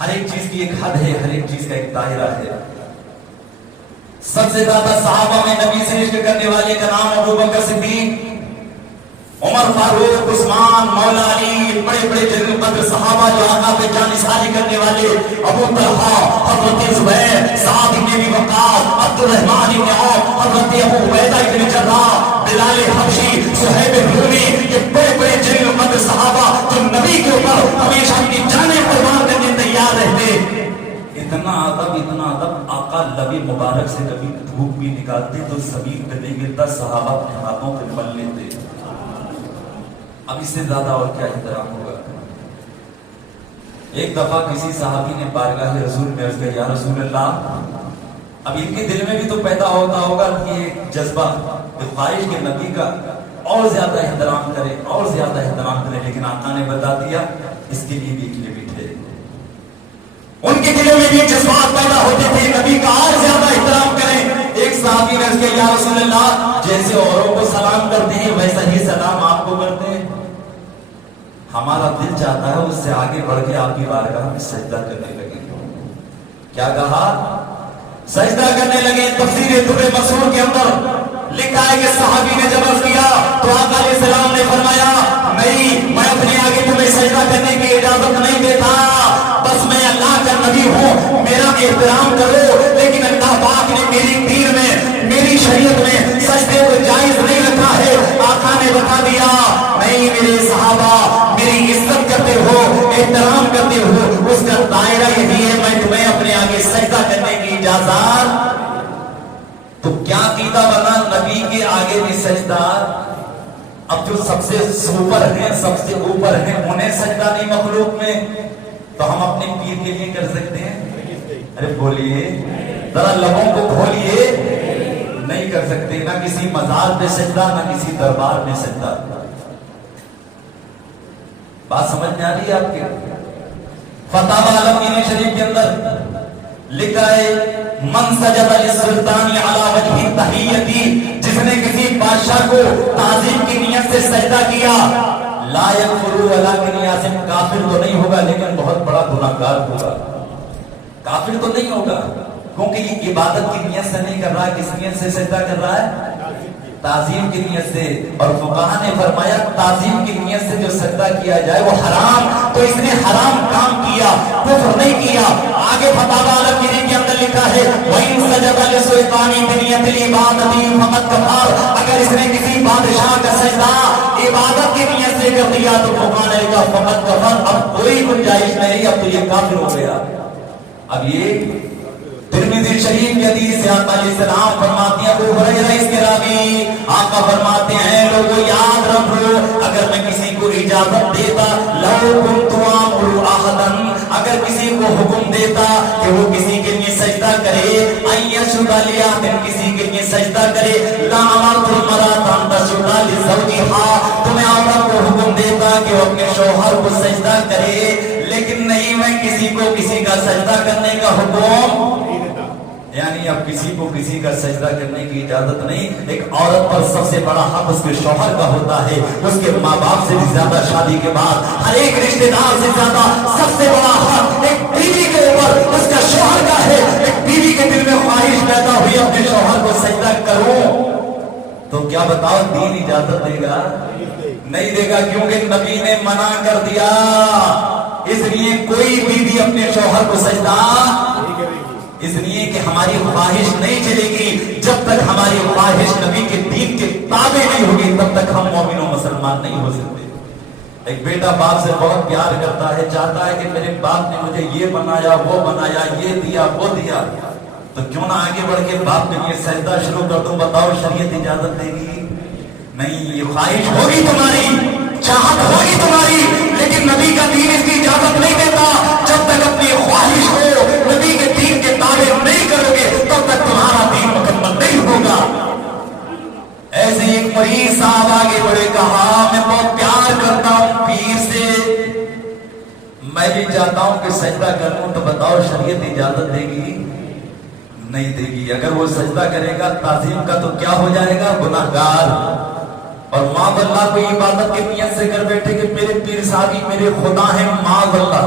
ہر ایک چیز کی ایک حد ہے، ہر ایک چیز کا ایک دائرہ ہے۔ سب سے زیادہ صحابہ میں نبی سے عشق کرنے والے کا نام ابو بکر صدیق، عمر فاروق، عثمان، مولا علی، بڑے بڑے جلیل قدر صحابہ جو آقا پہ جان نثاری کرنے والے، ابو طلحہ، حضرت زبیر، سعد بن ابی وقاص، عبد الرحمن بن عوف، حضرت ابو عبیدہ بن جراح، بلال حبشی، صہیب رومی، یہ بڑے بڑے جلیل قدر صحابہ جو نبی کے اوپر ہمیشہ اپنی جانیں قربان کرنے تیار رہتے۔ اتنا ادب آقا لبی مبارک سے کبھی دھوپ بھی نکالتے تو زمین پہ نہیں گرتا، صحابہ اپنے ہاتھوں پہ مل لیتے۔ اب اس سے زیادہ اور کیا احترام ہوگا؟ ایک دفعہ کسی صحابی نے بارگاہ رسول میں عرض کیا، یا رسول اللہ، اب ان کے دل میں بھی تو پیدا ہوتا ہوگا کہ ایک جذبہ، ایک خواہش کے نبی کا اور زیادہ احترام کرے، اور زیادہ احترام کرے، لیکن آقا نے بتا دیا اس کے لیے بھی ایک لمٹ ہے۔ ان کے دلوں میں بھی جذبات پیدا ہوتے تھے نبی کا اور زیادہ احترام کریں۔ ایک صحابی نے عرض کیا، یا رسول اللہ، جیسے اوروں کو سلام کرتے ہیں ویسا ہی سلام آپ کو کرتے ہیں، ہمارا دل چاہتا ہے اس سے آگے بڑھ کے آپ کی بارگاہ میں سجدہ کرنے لگے۔ کیا کہا؟ سجدہ کرنے لگے۔ تفسیر در منصور کے اندر لکھا ہے کہ صحابی نے جب عرض کیا تو آقا علیہ السلام نے فرمایا، نہیں، میں اپنے آگے تمہیں سجدہ کرنے کی اجازت نہیں دیتا، بس میں اللہ کا نبی ہوں، میرا احترام کرو، لیکن اللہ پاک نے میری دین میں، میری شریعت میں سجدے کو جائز نہیں رکھا ہے۔ آقا نے بتا دیا، نہیں میرے صحابہ، میری عزت کرتے ہو، احترام کرتے ہو، اس کا دائرہ یہی ہے، میں تمہیں اپنے آگے سجدہ کرنے کی اجازت۔ تو کیا عقیدہ بنا نبی کے آگے بھی سجدہ؟ اب جو سب سے سوپر ہیں، سب سے اوپر ہیں، انہیں سجدہ نہیں مخلوق میں، تو ہم اپنے پیر کے لیے کر سکتے ہیں؟ ارے بولیے ذرا، لبوں کو کھولیے، نہیں کر سکتے۔ نہ کسی مزار پہ سجدہ، نہ کسی دربار میں سجدہ۔ بات سمجھ میں آ رہی ہے آپ کے؟ فتاوی عالمگیر شریف کے اندر لکھا ہے، من سجد للسلطان علی وجہ تحیتی، جس نے کسی بادشاہ کو تعظیم کی نیت سے سجدہ کیا، لا یکفر ولکن یاسم، کافر تو نہیں ہوگا لیکن بہت بڑا گناہگار ہوگا۔ کافر تو نہیں ہوگا کیونکہ یہ عبادت کی نیت سے نہیں کر رہا ہے، کس نیت سے سجدہ کر رہا ہے؟ تعظیم کی نیت سے۔ اور فقہا نے فرمایا تعظیم کی نیت سے جو سجدہ کیا جائے وہ حرام، تو اس نے حرام کام کیا، کفر نہیں کیا۔ آگے فتاوی عالمگیر کے اندر لکھا ہے، وَإِن سَجَدَ لِسُلْطَانٍ بِنِيَّةِ الْعِبَادَةِ فَقَدْ كَفَرَ، اگر اس نے کسی بادشاہ کا سجدہ عبادت کی نیت سے کر دیا تو فقہا نے کہا فقط کفر، اب کوئی گنجائش نہیں، اب تو یہ کافر ہو گیا۔ اب یہ ترمذی شریف کی حدیث سے آقا علیہ السلام فرماتے ہیں، ابو ہریرہ اس کے راوی، آقا فرماتے ہیں، لوگوں یاد رکھو، اگر میں کسی کو اجازت دیتا، لو کنت آمر احدا، اگر کسی کو حکم دیتا کہ وہ کسی کے لیے سجدہ کرے، ان یسجد لاحد، کسی کے لیے سجدہ کرے، لا امرت المرأة ان تسجد لزوجها، تو میں عورت کو حکم دیتا کہ وہ اپنے شوہر کو سجدہ کرے، لیکن نہیں، میں کسی کو کسی کا سجدہ کرنے کا حکم، یعنی اب کسی کو کسی کا سجدہ کرنے کی اجازت نہیں۔ ایک عورت پر سب سے بڑا حق اس کے شوہر کا ہوتا ہے، اس کے ماں باپ سے بھی زیادہ، شادی کے بعد ہر ایک رشتہ دار سے زیادہ سب سے بڑا حق ایک بیوی کے اوپر اس کا شوہر کا ہے۔ ایک بیوی کے دل میں خواہش پیدا ہوئی اپنے شوہر کو سجدہ کروں، تو کیا بتاؤ دین اجازت دے گا؟ نہیں دے گا، کیونکہ نبی نے منع کر دیا۔ اس لیے کوئی بیوی اپنے شوہر کو سجدہ، اس لیے کہ ہماری خواہش نہیں چلے گی، جب تک ہماری خواہش نبی کے دین کے تابع نہیں ہوگی تب تک ہم مومن و مسلمان نہیں ہو سکتے۔ ایک بیٹا باپ سے بہت پیار کرتا ہے، چاہتا ہے کہ میرے باپ نے مجھے یہ بنایا، وہ بنایا، یہ دیا، وہ دیا، تو کیوں نہ آگے بڑھ کے باپ کے لیے سجدہ شروع کر دوں؟ بتاؤ شریعت اجازت دے گی؟ نہیں۔ یہ خواہش ہوگی تمہاری، چاہت ہوگی تمہاری، لیکن نبی کا دین اس کی اجازت نہیں دیتا۔ جب تک اپنی خواہش ہو نبی کے دین کے تابع نہیں کرو گے تب تک تمہارا دین مکمل نہیں ہوگا۔ ایسے ایک مریض صاحب آگے بڑھے، کہا میں بہت پیار کرتا ہوں پیر سے، میں بھی چاہتا ہوں کہ سجدہ کروں، تو بتاؤ شریعت اجازت دے گی؟ نہیں دے گی۔ اگر وہ سجدہ کرے گا تعظیم کا تو کیا ہو جائے گا؟ گناہگار۔ اور معاذ اللہ کو عبادت کی نیت سے کر بیٹھے کہ میرے پیر صاحب میرے خدا ہیں، معاذ اللہ،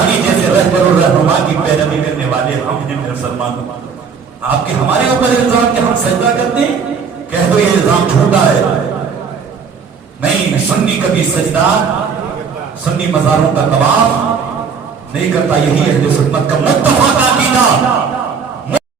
روحانی جیسے رہبر الرحماء کی پیروی کرنے والے ہم ہیں مسلمانوں. آپ کے ہمارے اوپر الزام کہ ہم سجدہ کرتے ہیں، کہہ دو یہ الزام جھوٹا ہے. نہیں، سنی کبھی سجدہ، سنی مزاروں کا طواف نہیں کرتا. یہی اہل سنت کا متفق عقیدہ